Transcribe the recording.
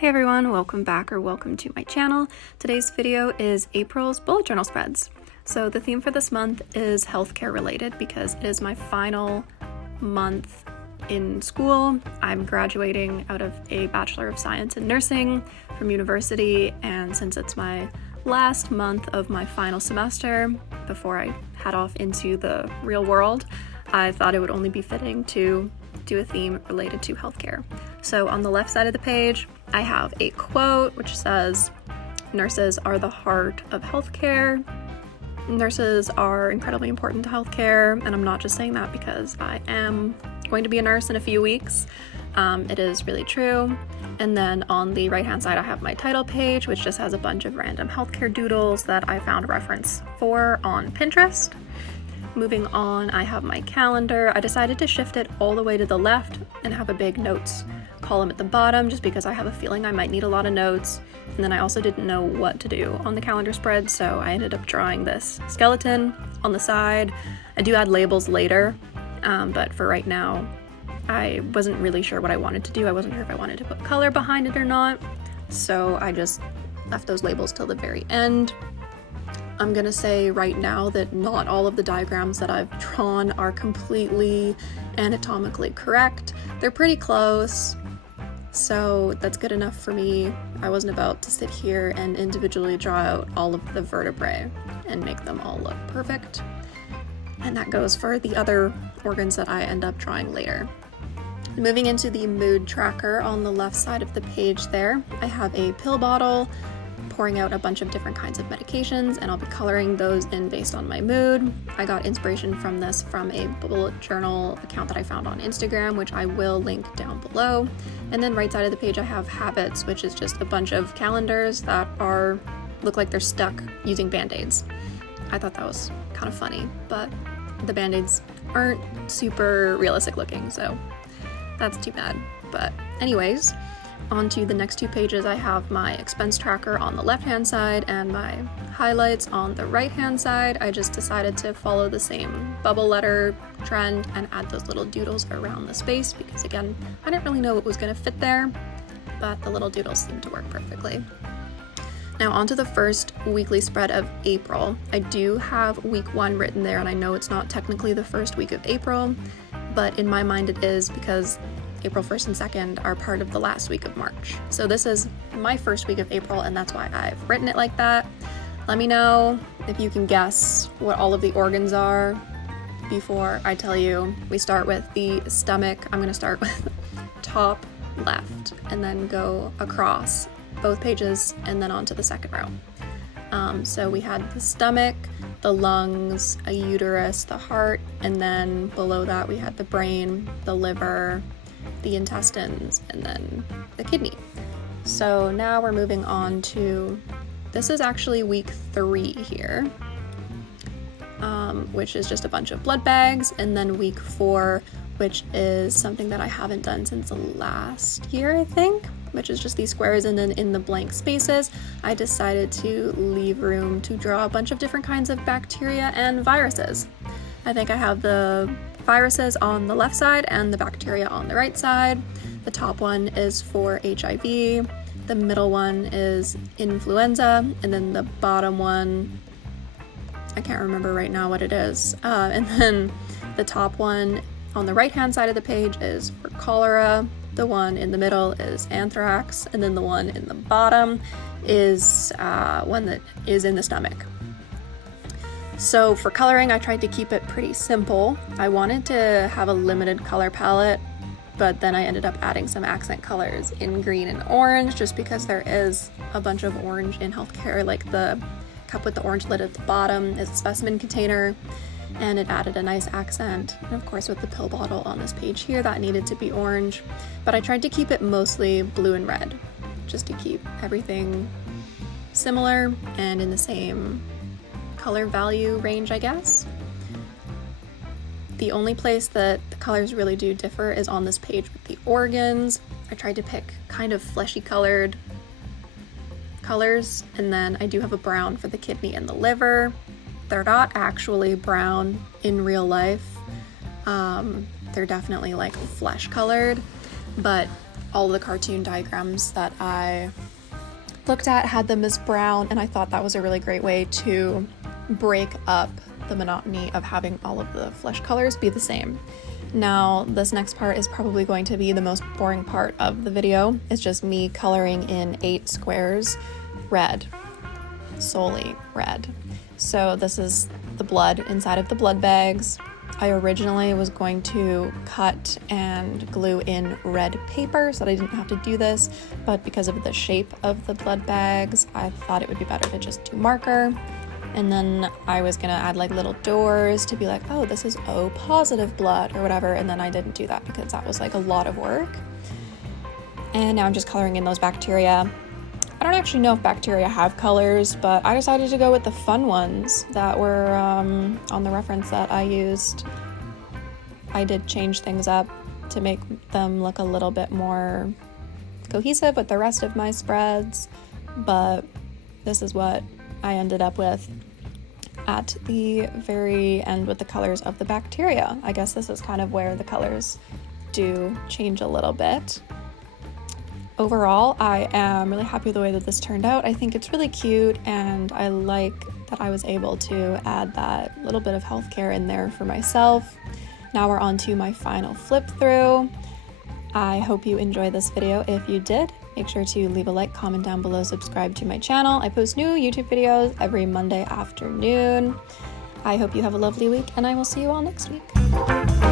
Hey everyone, welcome back or welcome to my channel. Today's video is April's bullet journal spreads. So the theme for this month is healthcare related because it is my final month in school. I'm graduating out of a Bachelor of Science in Nursing from university, and since it's my last month of my final semester before I head off into the real world, I thought it would only be fitting to do a theme related to healthcare. So on the left side of the page, I have a quote which says, "Nurses are the heart of healthcare. Nurses are incredibly important to healthcare," and I'm not just saying that because I am going to be a nurse in a few weeks. It is really true. And then on the right hand side, I have my title page, which just has a bunch of random healthcare doodles that I found a reference for on Pinterest. Moving on, I have my calendar. I decided to shift it all the way to the left and have a big notes column at the bottom just because I have a feeling I might need a lot of notes. And then I also didn't know what to do on the calendar spread, so I ended up drawing this skeleton on the side. I do add labels later, but for right now, I wasn't really sure what I wanted to do. I wasn't sure if I wanted to put color behind it or not, so I just left those labels till the very end. I'm gonna say right now that not all of the diagrams that I've drawn are completely anatomically correct. They're pretty close, so that's good enough for me. I wasn't about to sit here and individually draw out all of the vertebrae and make them all look perfect. And that goes for the other organs that I end up drawing later. Moving into the mood tracker on the left side of the page there, I have a pill bottle pouring out a bunch of different kinds of medications, and I'll be coloring those in based on my mood. I got inspiration from this from a bullet journal account that I found on Instagram, which I will link down below. And then right side of the page I have habits, which is just a bunch of calendars that look like they're stuck using band-aids. I thought that was kind of funny, but the band-aids aren't super realistic looking, so that's too bad. But anyways, on to the next two pages, I have my expense tracker on the left-hand side and my highlights on the right-hand side. I just decided to follow the same bubble letter trend and add those little doodles around the space because, again, I didn't really know what was going to fit there, but the little doodles seem to work perfectly. Now onto the first weekly spread of April. I do have week 1 written there, and I know it's not technically the first week of April, but in my mind it is because April 1st and 2nd are part of the last week of March. So this is my first week of April, and that's why I've written it like that. Let me know if you can guess what all of the organs are before I tell you. We start with the stomach. I'm gonna start with top left and then go across both pages and then onto the second row. So we had the stomach, the lungs, a uterus, the heart, and then below that we had the brain, the liver, the intestines, and then the kidney. So now we're moving on to, this is actually week 3 here, which is just a bunch of blood bags, and then week 4, which is something that I haven't done since last year, I think, which is just these squares, and then in the blank spaces, I decided to leave room to draw a bunch of different kinds of bacteria and viruses. I think I have the viruses on the left side and the bacteria on the right side. The top one is for HIV, the middle one is influenza, and then the bottom one, I can't remember right now what it is. And then the top one on the right hand side of the page is for cholera, the one in the middle is anthrax, and then the one in the bottom is one that is in the stomach. So for coloring, I tried to keep it pretty simple. I wanted to have a limited color palette, but then I ended up adding some accent colors in green and orange just because there is a bunch of orange in healthcare, like the cup with the orange lid at the bottom is a specimen container, and it added a nice accent. And of course with the pill bottle on this page here, that needed to be orange, but I tried to keep it mostly blue and red just to keep everything similar and in the same color value range, I guess. The only place that the colors really do differ is on this page with the organs. I tried to pick kind of fleshy colored colors, and then I do have a brown for the kidney and the liver. They're not actually brown in real life. They're definitely like flesh colored, but all the cartoon diagrams that I looked at had them as brown, and I thought that was a really great way to break up the monotony of having all of the flesh colors be the same. Now, this next part is probably going to be the most boring part of the video. It's just me coloring in 8 squares red, solely red. So this is the blood inside of the blood bags. I originally was going to cut and glue in red paper so that I didn't have to do this, but because of the shape of the blood bags, I thought it would be better to just do marker. And then I was gonna add like little doors to be like, oh, this is O positive blood or whatever, and then I didn't do that because that was like a lot of work. And now I'm just coloring in those bacteria. I don't actually know if bacteria have colors, but I decided to go with the fun ones that were on the reference that I used. I did change things up to make them look a little bit more cohesive with the rest of my spreads, but this is what I ended up with at the very end with the colors of the bacteria. I guess this is kind of where the colors do change a little bit. Overall, I am really happy with the way that this turned out. I think it's really cute, and I like that I was able to add that little bit of healthcare in there for myself. Now we're on to my final flip through. I hope you enjoyed this video. If you did, make sure to leave a like, comment down below, subscribe to my channel. I post new YouTube videos every Monday afternoon. I hope you have a lovely week, and I will see you all next week.